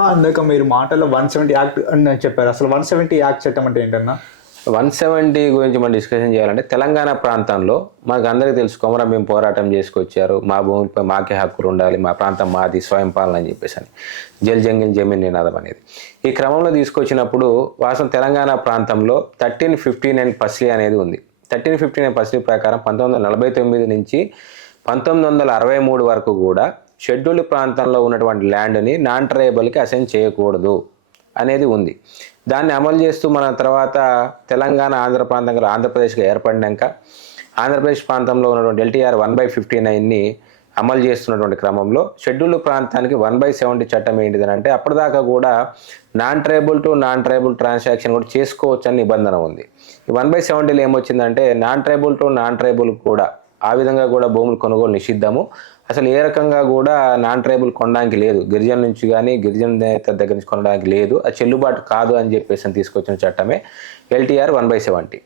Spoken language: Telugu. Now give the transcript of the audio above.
అన్న ఇందాక మీరు మాటల్లో 170 యాక్ట్ అని చెప్పారు. అసలు 170 యాక్ట్ చట్టం అంటే ఏంటన్నా? 170 గురించి మనం డిస్కషన్ చేయాలంటే తెలంగాణ ప్రాంతంలో మనకు అందరికీ తెలుసు కొమరంభీం పోరాటం చేసుకొచ్చారు. మా భూమిపై మాకే హక్కులు ఉండాలి, మా ప్రాంతం మాది, స్వయం పాలన అని చెప్పేసి అని జల్ జంగిల్ జమీన్ నినాదం అనేది ఈ క్రమంలో తీసుకొచ్చినప్పుడు వాస్తవం తెలంగాణ ప్రాంతంలో 1359 అండ్ పస్లీ అనేది ఉంది. 1359 పస్లీ ప్రకారం 1949 నుంచి 1963 వరకు కూడా షెడ్యూల్డ్ ప్రాంతంలో ఉన్నటువంటి ల్యాండ్ని నాన్ ట్రైబల్కి అసైన్ చేయకూడదు అనేది ఉంది. దాన్ని అమలు చేస్తూ మన తర్వాత తెలంగాణ ఆంధ్ర ప్రాంతంగా ఆంధ్రప్రదేశ్గా ఏర్పడినాక ఆంధ్రప్రదేశ్ ప్రాంతంలో ఉన్నటువంటి LTR 1/59ని అమలు చేస్తున్నటువంటి క్రమంలో షెడ్యూల్డ్ ప్రాంతానికి 1/70 చట్టం ఏంటిదని అంటే అప్పటిదాకా కూడా non tribal to non tribal transaction కూడా చేసుకోవచ్చు అని నిబంధన ఉంది. ఈ 1/70లో ఏమొచ్చిందంటే non tribal to non tribal కూడా ఆ విధంగా కూడా భూములు కొనుగోలు నిషిద్ధము, అసలు ఏ రకంగా కూడా నాన్ ట్రైబుల్ కొనడానికి లేదు, గిరిజనుల నుంచి కానీ గిరిజన నేత దగ్గర నుంచి కొనడానికి లేదు, అది చెల్లుబాటు కాదు అని చెప్పేసి తీసుకొచ్చిన చట్టమే LTR 1/70.